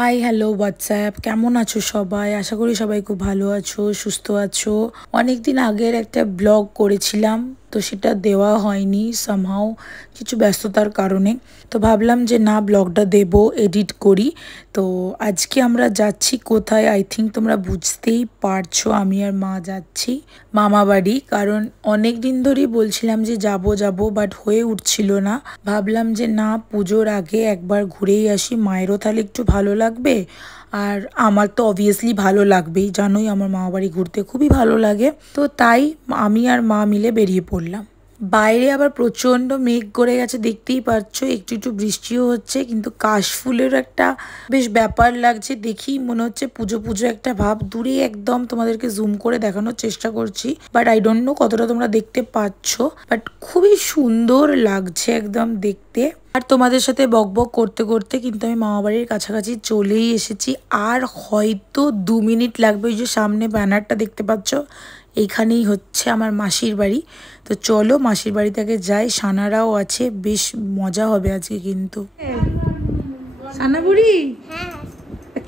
Hi hello WhatsApp, কেমন আছো সবাই? আশা করি সবাই খুব ভালো আছো, সুস্থ আছো। অনেক দিন আগের একটা ব্লগ করেছিলাম, তো সেটা দেওয়া হয়নি সামহাও কিছু ব্যস্ততার কারণে। তো ভাবলাম যে না, ব্লগটা দেব, এডিট করি। তো আজকে আমরা যাচ্ছি কোথায়, আই থিঙ্ক তোমরা বুঝতেই পারছো। আমি আর মা যাচ্ছি মামা বাড়ি, কারণ অনেক দিন ধরেই বলছিলাম যে যাব যাব, বাট হয়ে উঠছিল না। ভাবলাম যে না, পুজোর আগে একবার ঘুরেই আসি, মায়েরও তাহলে একটু ভালো লাগবে, আর আমার তো অবভিয়াসলি ভালো লাগবেই, জানোই আমার মামা বাড়ি ঘুরতে খুবই ভালো লাগে। তো তাই আমি আর মা মিলে বেরিয়ে পড়লাম। বাইরে আবার প্রচণ্ড মেঘ করে গেছে, দেখতেই পাচ্ছ, একটু একটু বৃষ্টিও হচ্ছে, কিন্তু কাশফুলের একটা বেশ ব্যাপার লাগছে। দেখি মনে হচ্ছে পুজো পুজো একটা ভাব, দূরে একদম তোমাদেরকে জুম করে দেখানোর চেষ্টা করছি, বাট আই ডোন্ট নো কতটা তোমরা দেখতে পাচ্ছ, বাট খুবই সুন্দর লাগছে একদম দেখতে। আর তোমাদের সাথে বকবক করতে করতে কিন্তু আমি মামাবাড়ির কাছাকাছি চলেই এসেছি। আর হয়তো 2 মিনিট লাগবে। ওই যে সামনে ব্যানারটা দেখতে পাচ্ছ, এইখানেই হচ্ছে আমার মাসির বাড়ি। তো চলো মাসির বাড়ি থেকে যাই, সানারাও আছে, বেশ মজা হবে আজকে কিন্তু। সানা বুড়ি,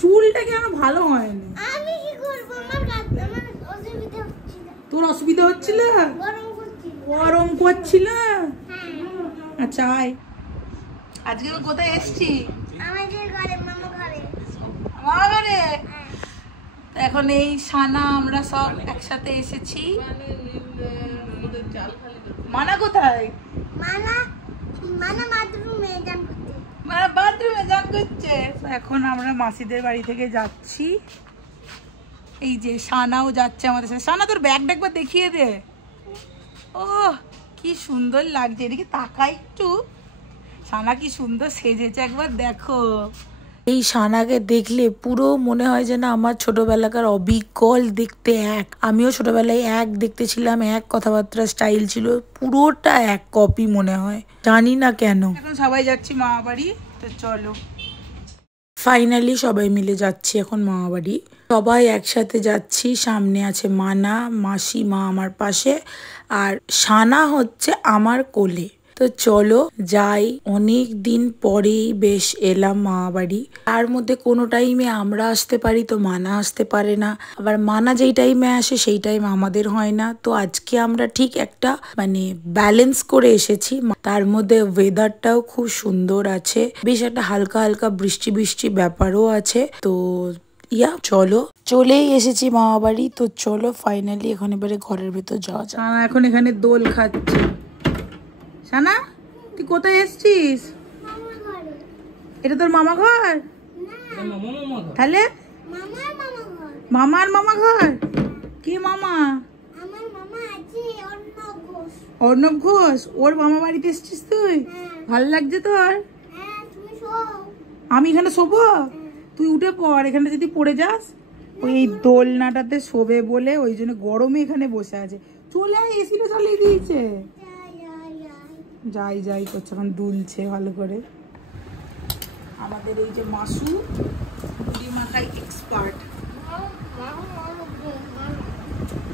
চুলটা কেন ভালো হয়নি? আমি কি করব, আমার অসুবিধা হচ্ছিল। তোর অসুবিধা হচ্ছিল? গরম করছিল। আচ্ছা আয়। আজকে কোথায় এসছি? আমাদের ঘরে, মামা ঘরে। মামা ঘরে? এখন এই সানা আমরা সব একসাথে এসেছি। মানা কোথায়? মানা মানা বাথরুমে যান করতে। মানা বাথরুমে যান করছে। এখন আমরা মাসিদের বাড়ি থেকে যাচ্ছি। এই যে সানাও যাচ্ছে আমাদের সাথে। সানা, তোর ব্যাগটা একবার দেখিয়ে দে। ও কি সুন্দর লাগছে, এদিকে তাকাই একটু। সানা কি সুন্দর সেজেছে, একবার দেখো। এই সানাকে দেখলে পুরো মনে হয় যে না আমার ছোটবেলাকার অবিকল দেখতে এক। আমিও ছোটবেলায় এক দেখতে ছিলাম, এক কথাবার্তা স্টাইল ছিল, পুরোটা এক কপি মনে হয়, জানি না কেন। এখন সবাই যাচ্ছি মামা বাড়ি, তো চলো। ফাইনালি সবাই মিলে যাচ্ছি এখন মামা বাড়ি, সবাই একসাথে যাচ্ছি। সামনে আছে মানা, মাসি, মা আমার পাশে, আর সানা হচ্ছে আমার কোলে। তো চলো যাই। অনেক দিন পরেই বেশ এলাম মামা বাড়ি। তার মধ্যে কোনো টাইমে আমরা আসতে পারি তো মানা আসতে পারে না, আবার মানা যেই টাইমে আসে সেই টাইম আমাদের হয় না। তো আজকে আমরা ঠিক একটা ব্যালেন্স করে এসেছি। তার মধ্যে ওয়েদারটাও খুব সুন্দর আছে, বেশ একটা হালকা হালকা বৃষ্টি বৃষ্টি ব্যাপারও আছে। তো চলো, চলেই এসেছি মামা বাড়ি। তো চলো ফাইনালি এখন এবারে ঘরের ভেতর যাওয়া যাক। এখন এখানে দোল খাচ্ছে। সানা, তুই কোথায় এসছিস? এটা তোর মামা ঘর? তাহলে মামার মামা ঘর? কে মামা? আমার মামা আছে অর্ণব ঘোষ। অর্ণব ঘোষ, ওর মামা বাড়িতে এসছিস তুই? ভাল লাগছে তোর? তুমি শোও। আমি এখানে শোবো? তুই উঠে পড়, এখানে যদি পড়ে যাস। ওই দোলনাটাতে শোবে বলে ওই জন্য গরমে এখানে বসে আছে। চলে আয়, এসিটা চালিয়ে দিয়েছে। যাই যাই করছে, এখন দুলছে ভালো করে। আমাদের এই যে মাসু পুরি মাখায় এক্সপার্ট।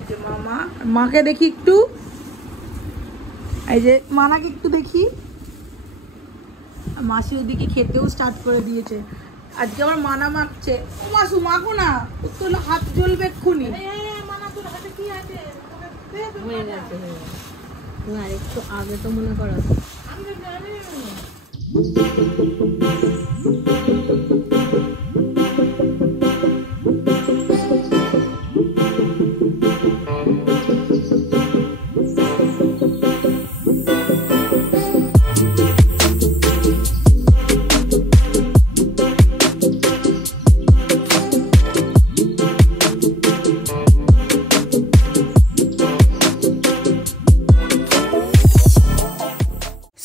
যে মামা, মাকে দেখি একটু, এই যে মানাকে একটু দেখি। মাসি ওদিকে খেতেও স্টার্ট করে দিয়েছে। আজকে আমার মানা মাখছে। ও মাসু, মাখো না, তোর হাত জ্বলবে এক্ষুনি। না একটু আগে তো মনে করো।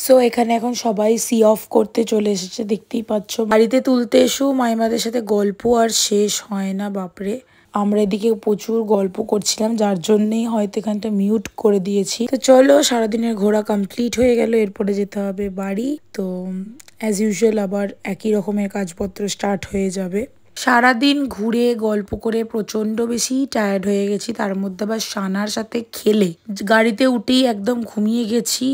সো এখানে এখন সবাই সি অফ করতে চলে এসেছে, দেখতেই পাচ্ছ। বাড়িতে তুলতে এসেও মাইমাদের সাথে গল্প আর শেষ হয় না, বাপরে। আমরা এদিকে প্রচুর গল্প করছিলাম, যার জন্যই হয়তো এখানটা মিউট করে দিয়েছি। তো চলো, সারাদিনের ঘোরা কমপ্লিট হয়ে গেল, এরপরে যেতে হবে বাড়ি। তো অ্যাজ ইউজুয়াল আবার একই রকমের কাজপত্র স্টার্ট হয়ে যাবে। সারাদিন ঘুরে গল্প করে প্রচন্ড বেশি টায়ার্ড হয়ে গেছি, তার মধ্যে আবার সানার সাথে খেলে গাড়িতে উঠেই একদম ঘুমিয়ে গেছি।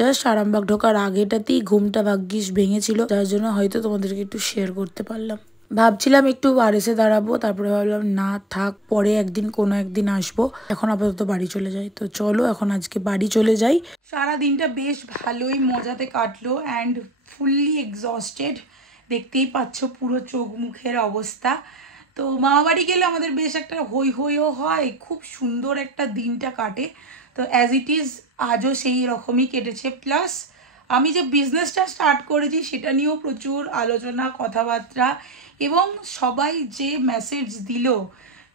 জাস্ট আরামবাগ ঢোকার আগেটাতেই ঘুমটা ভাগ্যিস ভেঙেছিল, যার জন্য হয়তো তোমাদেরকে একটু শেয়ার করতে পারলাম। ভাবছিলাম একটু আরএসে দাঁড়াবো, তারপরে ভাবলাম না থাক, পরে একদিন কোনো একদিন আসবো, এখন আপাতত বাড়ি চলে যাই। তো চলো এখন আজকে বাড়ি চলে যাই। সারা দিনটা বেশ ভালোই মজাতে কাটলো অ্যান্ড ফুললি এক্সস্টেড, দেখতেই পাচ্ছ পুরো চোখ মুখের অবস্থা। তো মামাবাড়ি গেলে আমাদের বেশ একটা হই হইও হয়, খুব সুন্দর একটা দিনটা কাটে। তো অ্যাজ ইট ইজ আজও সেই রকমই কেটেছে। প্লাস আমি যে বিজনেসটা স্টার্ট করেছি সেটা নিয়েও প্রচুর আলোচনা, কথাবার্তা, এবং সবাই যে মেসেজ দিল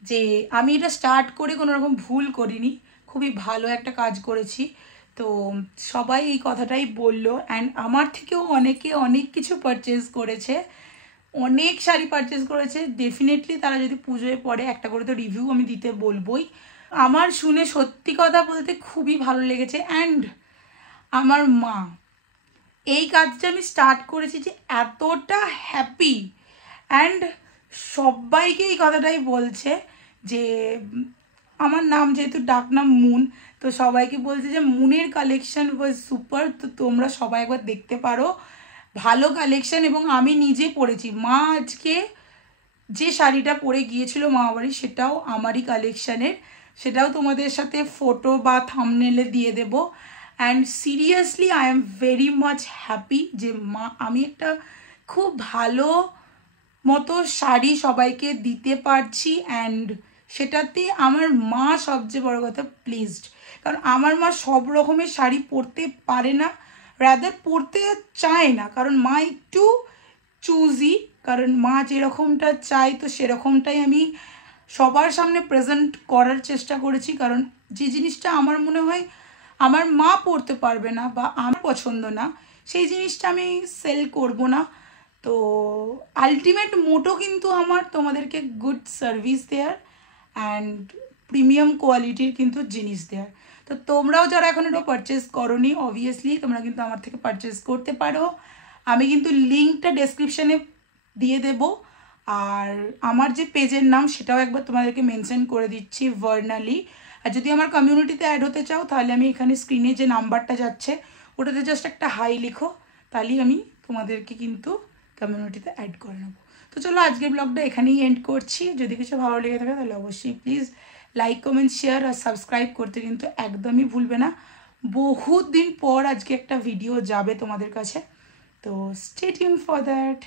যে আমি এটা স্টার্ট করে কোনো রকম ভুল করিনি, খুবই ভালো একটা কাজ করেছি। তো সবাই এই কথাটাই বললো অ্যান্ড আমার থেকেও অনেকে অনেক কিছু পারচেজ করেছে, অনেক শাড়ি পারচেজ করেছে। ডেফিনেটলি তারা যদি পুজোয় পড়ে একটা করে তো রিভিউ আমি দিতে বলবোই। আমার শুনে সত্যি কথা বলতে খুবই ভালো লেগেছে। অ্যান্ড আমার মা এই কাজটা আমি স্টার্ট করেছি যে এতটা হ্যাপি, অ্যান্ড সবাইকে এই কথাটাই বলছে যে আমার নাম যেহেতু ডাকনাম মুন, তো সবাইকে বলছে যে মুনের কালেকশন ওয়াজ সুপার, তো তোমরা সবাই একবার দেখতে পারো, ভালো কালেকশন। এবং আমি নিজে পরেছি, মা আজকে যে শাড়িটা পরে গিয়েছিল মামাবাড়ি সেটাও আমারই কালেকশানের, সেটাও তোমাদের সাথে ফটো বা থাম্বনেলে দিয়ে দেব। And seriously I am very much happy যে আমি একটা খুব ভালো মতো শাড়ি সবাইকে দিতে পারছি, অ্যান্ড সেটাতে আমার মা সবচেয়ে বড় কথা প্লিজড। কারণ আমার মা সব রকমের শাড়ি পরতে পারে না, রাদার পরতে চায় না, কারণ মা একটু চুজি, কারণ মা যেরকমটা চাই তো সেরকমটাই আমি সবার সামনে প্রেজেন্ট করার চেষ্টা করেছি। কারণ যে জিনিসটা আমার মনে হয় আমার মা পড়তে পারবে না বা আমার পছন্দ না, সেই জিনিসটা আমি সেল করব না। তো আলটিমেট মোটো কিন্তু আমার তোমাদেরকে গুড সার্ভিস দেয়ার অ্যান্ড প্রিমিয়াম কোয়ালিটির কিন্তু জিনিস দেয়ার। তো তোমরাও যারা এখন এটা পারচেস করোনি, অবভিয়াসলি তোমরা কিন্তু আমার থেকে পারচেস করতে পারো। আমি কিন্তু লিঙ্কটা ডেসক্রিপশানে দিয়ে দেব, আর আমার যে পেজের নাম সেটাও একবার তোমাদেরকে মেনশন করে দিচ্ছি, ভার্নালি। আর যদি আমার কমিউনিটিতে অ্যাড হতে চাও তাহলে আমি এখানে স্ক্রিনে যে নাম্বারটা যাচ্ছে ওটাতে জাস্ট একটা হাই লিখো, তাহলেই আমি তোমাদেরকে কিন্তু কমিউনিটিতে অ্যাড করে নেবো। তো চলো আজকের ব্লগটা এখানেই এন্ড করছি। যদি কিছু ভালো লেগে থাকে তাহলে অবশ্যই প্লিজ লাইক, কমেন্ট, শেয়ার আর সাবস্ক্রাইব করতে কিন্তু একদমই ভুলবে না। বহুত দিন পর আজকে একটা ভিডিও যাবে তোমাদের কাছে, তো স্টে টিউন ফর দ্যাট।